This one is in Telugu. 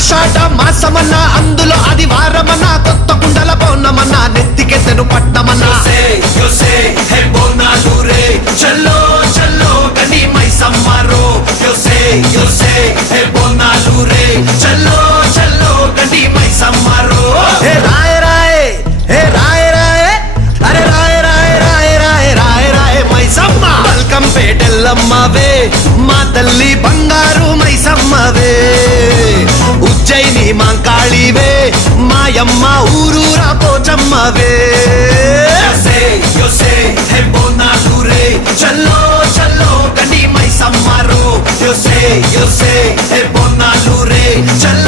ఆషాఢ మాసమన్న అందులో ఆదివారమన్న కొత్త కుండల పౌర్ణమన్న నెత్తికెత్తెను పట్టమన్న చల్లో చల్లో గని మైసమ్మరో యోసే హే బోనాలు రే చల్లో చల్లో గని మైసమ్మరో హే రాయ రాయ హే రాయ రాయ అరే రాయ రాయ రాయ రాయ రాయ రాయ మైసమ్మ బల్కం పేటెల్లమ్మవే మా తల్లి బంగారు మైసమ్మవే ఉజ్జయిని మాంకాళివే మాయమ్మ ఊరూరా పోచమ్మవే యోసే హే బోనాలు రే చల్లో చల్లో గని మైసమ్మరో యోసే హే బోనాలు రే చల్లో